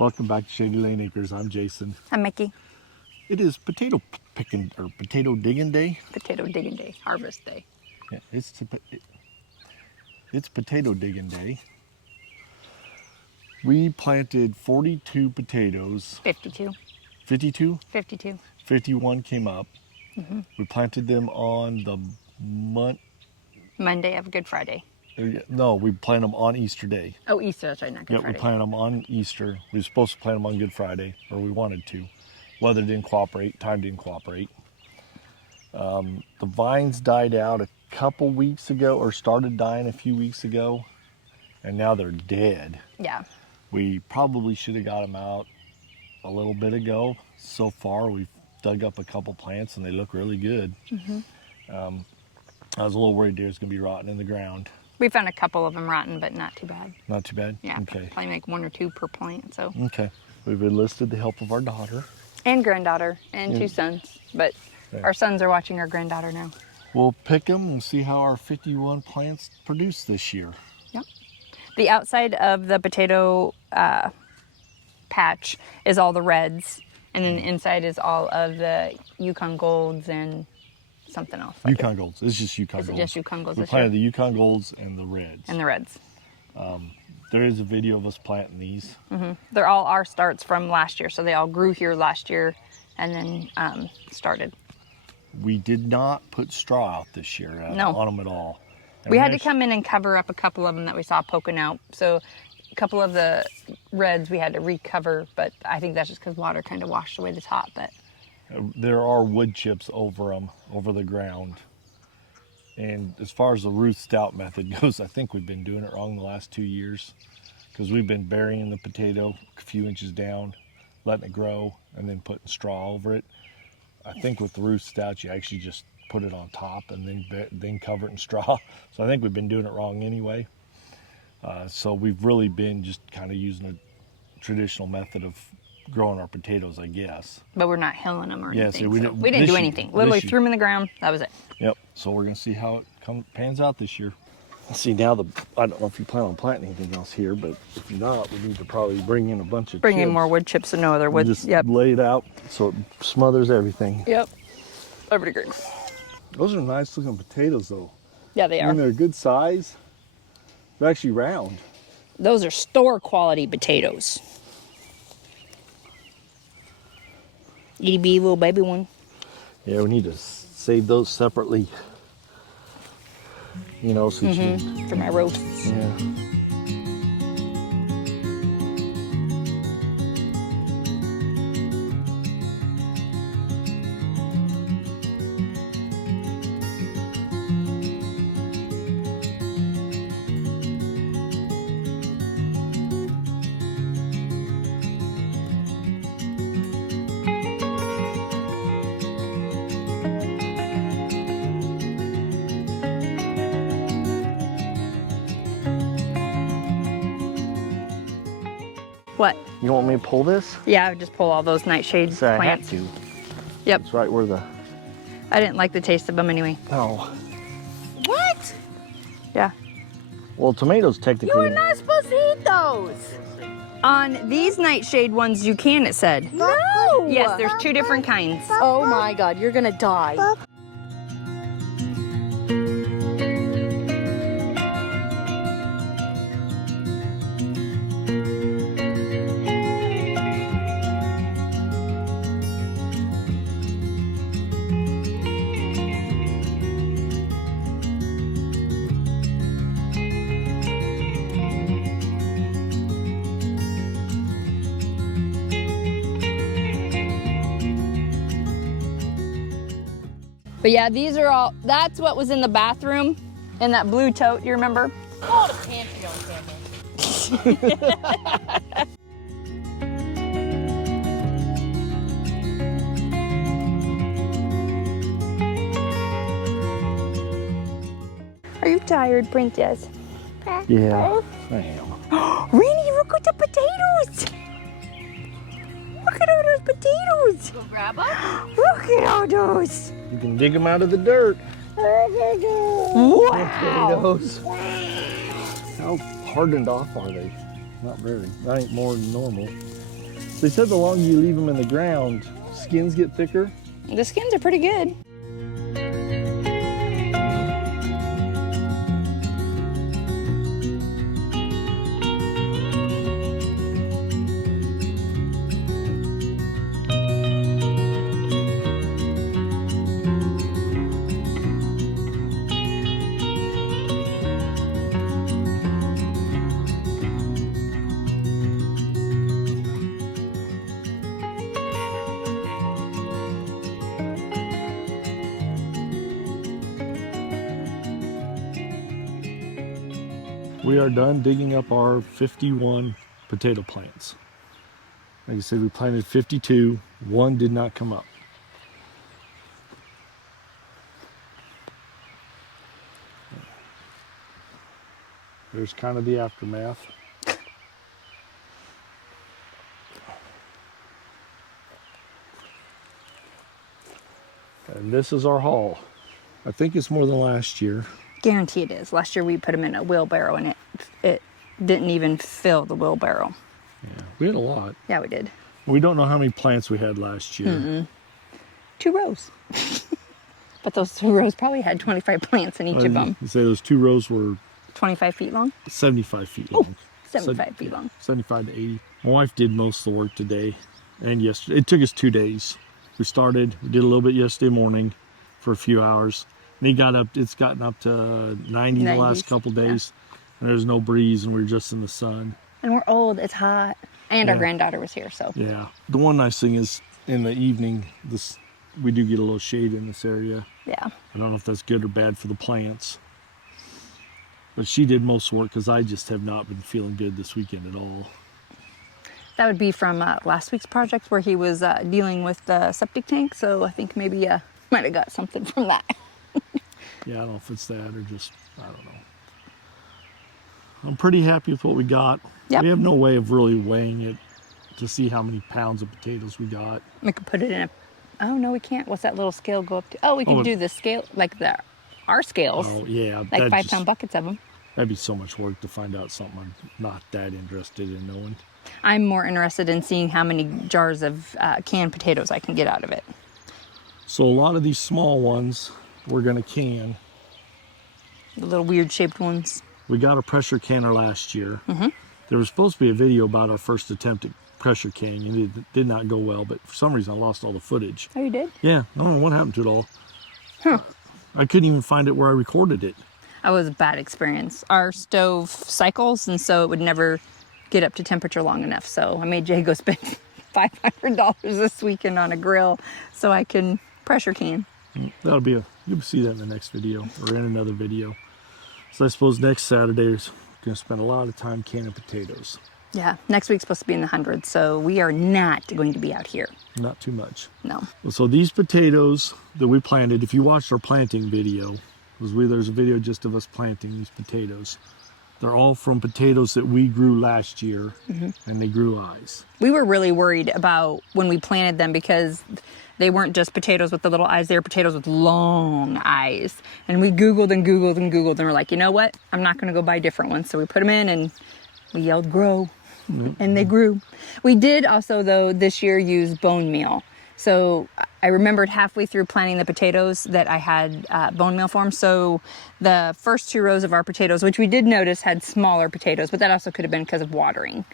Welcome back to Shady Lane Acres. I'm Jason. I'm Mickey. It is potato picking or potato digging day. Potato digging day, harvest day. Yeah, it's potato digging day. We planted 42 potatoes. 52. 52? 52. 51 came up. We planted them on the Monday of Good Friday. No, we planted them on Easter Day. Oh, Easter, that's right, not Good Yeah, Friday. we planted them on Easter. We were supposed to plant them on Good Friday, or we wanted to. Weather didn't cooperate, time didn't cooperate. The vines died out a couple weeks ago, or started dying a few weeks ago, and now they're dead. Yeah. We probably should have got them out a little bit ago. So far, we've dug up a couple plants, and they look really good. I was a little worried they was going to be rotting in the ground. We found a couple of them rotten, but not too bad. Not too bad? Yeah, Okay. probably like 1 or 2 per plant, so. Okay. We've enlisted the help of our daughter. And granddaughter, and 2 sons. But our sons are watching our granddaughter now. We'll pick them and see how our 51 plants produce this year. Yep. The outside of the potato patch is all the reds, and then the inside is all of the Yukon Golds and something else. Like Yukon Golds. It's just Yukon Is it Golds. just Yukon Golds We this year? planted the Yukon Golds and the Reds. And the reds. There is a video of us planting these. They're all our starts from last year, so they all grew here last year and then started. We did not put straw out this year No. on them at all. And We had to actually- come in and cover up a couple of them that we saw poking out. So a couple of the reds we had to recover, but I think that's just because water kind of washed away the top. But There are wood chips over them, over the ground. And as far as the Ruth Stout method goes, I think we've been doing it wrong the last 2 years, because we've been burying the potato a few inches down, letting it grow, and then putting straw over it. I think with the Ruth Stout, you actually just put it on top and then cover it in straw. So I think we've been doing it wrong anyway. So we've really been just kind of using a traditional method of growing our potatoes, I guess. we're not hilling them or Yeah, anything. so we didn't- we didn't this do year- anything. Literally this year. threw them in the ground. That was it. Yep. So we're gonna see how it pans out this year. See, now I don't know if you plan on planting anything else here, but if you're not, we need to probably bring in a bunch of Bring in chips more wood chips and no other and wood. just Yep. lay it out so it smothers everything. Yep. Over to Greg. Those are nice looking potatoes, though. Yeah, they I are. mean, they're a good size. They're actually round. Those are store quality potatoes. Itty bitty little baby one. Yeah, we need to save those separately. You know, so you For my roast. yeah. What? You want me to pull this? Yeah, I would just pull all those nightshade So I have plants. to. Yep. It's right where the. I didn't like the taste of them anyway. Oh. What? Yeah. Well, tomatoes technically. You were not supposed to eat those. On these nightshade ones, you can, it said. No. Yes, there's 2 different kinds. Oh my God, you're gonna die. But yeah, these are all, that's what was in the bathroom in that blue tote, you remember? Oh, the pantry on camera. Are you tired, princess? Yeah, I am. Rainy, look at the potatoes! Look at all those potatoes! Go grab them. Look at all those! You can dig them out of the dirt. Wow! Potatoes. How hardened off are they? Not very. That ain't more than normal. They said the longer you leave them in the ground, skins get thicker. The skins are pretty good. We are done digging up our 51 potato plants. Like I said, we planted 52. One did not come up. There's kind of the aftermath. And this is our haul. I think it's more than last year. Guarantee it is. Last year we put them in a wheelbarrow and it didn't even fill the wheelbarrow. Yeah, we had a lot. Yeah, we did. We don't know how many plants we had last year. 2 rows. But those 2 rows probably had 25 plants in each of them. You say those 2 rows were 25 feet long? 75 feet long. 75 feet long. 75 to 80. My wife did most of the work today and yesterday. It took us 2 days. We did a little bit yesterday morning for a few hours. And it's gotten up to 90 the last 90s, couple days. And there's no breeze and we're just in the sun. And we're old, it's hot. And our Yeah. granddaughter was here, so. Yeah. The one nice thing is in the evening, we do get a little shade in this area. Yeah. I don't know if that's good or bad for the plants. But she did most of the work because I just have not been feeling good this weekend at all. That would be from last week's project where he was dealing with the septic tank. So I think maybe might have got something from that. Yeah, I don't know if it's that or just, I don't know. I'm pretty happy with what we got. Yep. We have no way of really weighing it to see how many pounds of potatoes we got. We could put it in a. Oh no, we can't. What's that little scale go up to? Oh, we could Oh, do the scale like our scales, Oh, yeah. like that'd 5-pound buckets of them. That'd be so much work to find out something I'm not that interested in knowing. I'm more interested in seeing how many jars of canned potatoes I can get out of it. So a lot of these small ones we're going to can. The little weird shaped ones. We got a pressure canner last year. Mm-hmm. There was supposed to be a video about our first attempt at pressure canning, and it did not go well, but for some reason I lost all the footage. Oh, you did? Yeah, I don't know what happened to it all. Huh. I couldn't even find it where I recorded it. That was a bad experience. Our stove cycles, and so it would never get up to temperature long enough. So I made Jay go spend $500 this weekend on a grill so I can pressure can. You'll see that in the next video or in another video. So I suppose next Saturday is going to spend a lot of time canning potatoes. Yeah, next week's supposed to be in the hundreds, so we are not going to be out here. Not too much. No. So these potatoes that we planted, if you watched our planting video, there's a video just of us planting these potatoes. They're all from potatoes that we grew last year, and they grew eyes. We were really worried about when we planted them because they weren't just potatoes with the little eyes, they were potatoes with long eyes. And we Googled and Googled and Googled, and we're like, you know what? I'm not going to go buy different ones. So we put them in and we yelled, grow. And they grew. We did also, though, this year use bone meal. So I remembered halfway through planting the potatoes that I had bone meal for them. So the first 2 rows of our potatoes, which we did notice had smaller potatoes, but that also could have been because of watering.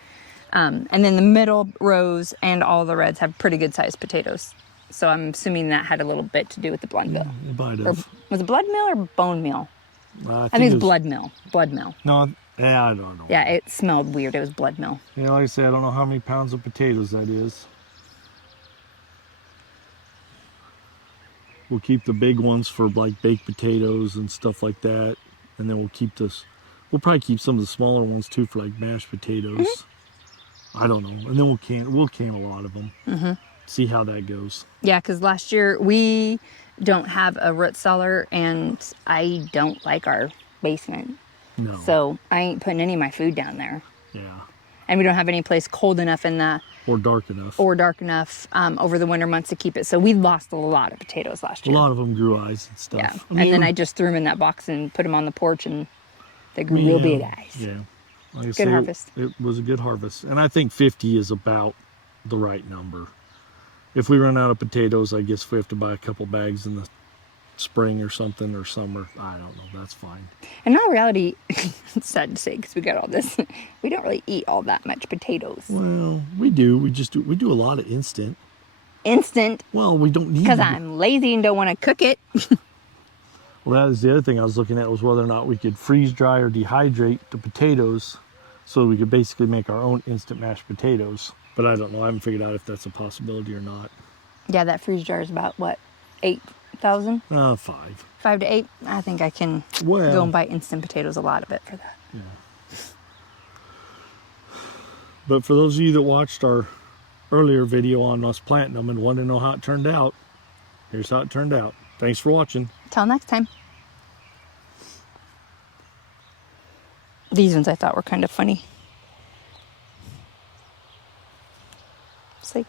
And then the middle rows and all the reds have pretty good sized potatoes. So I'm assuming that had a little bit to do with the blood meal. It might Or, have. was it blood meal or bone meal? I I think it's blood meal. Blood meal. No, yeah, I don't know. Yeah, it smelled weird. It was blood meal. You know, like I said, I don't know how many pounds of potatoes that is. We'll keep the big ones for like baked potatoes and stuff like that. And then we'll probably keep some of the smaller ones too for like mashed potatoes. I don't know. And then we'll can a lot of them. See how that goes. Yeah, because last year we don't have a root cellar and I don't like our basement. No. So I ain't putting any of my food down there. Yeah. And we don't have any place cold enough in the Or dark enough. or dark enough over the winter months to keep it. So we lost a lot of potatoes last A year. lot of them grew eyes and stuff. Yeah. And then I just threw them in that box and put them on the porch and they grew real big eyes. Yeah. Like I Good say, harvest. It was a good harvest. And I think 50 is about the right number. If we run out of potatoes, I guess we have to buy a couple bags in the spring or something, or summer. I don't know. That's fine. In all reality, it's sad to say because we got all this. We don't really eat all that much potatoes. Well, we do. We do a lot of instant. Instant, Well, we don't need because to- I'm lazy and don't want to cook it. Well, that is the other thing I was looking at, was whether or not we could freeze dry or dehydrate the potatoes so we could basically make our own instant mashed potatoes. But I don't know. I haven't figured out if that's a possibility or not. Yeah, that freeze jar is about what, 8,000? 5. 5 to 8. I think I can Well- go and buy instant potatoes, a lot of it for that. But for those of you that watched our earlier video on us planting them and want to know how it turned out, here's how it turned out. Thanks for watching. Till next time. These ones I thought were kind of funny. It's like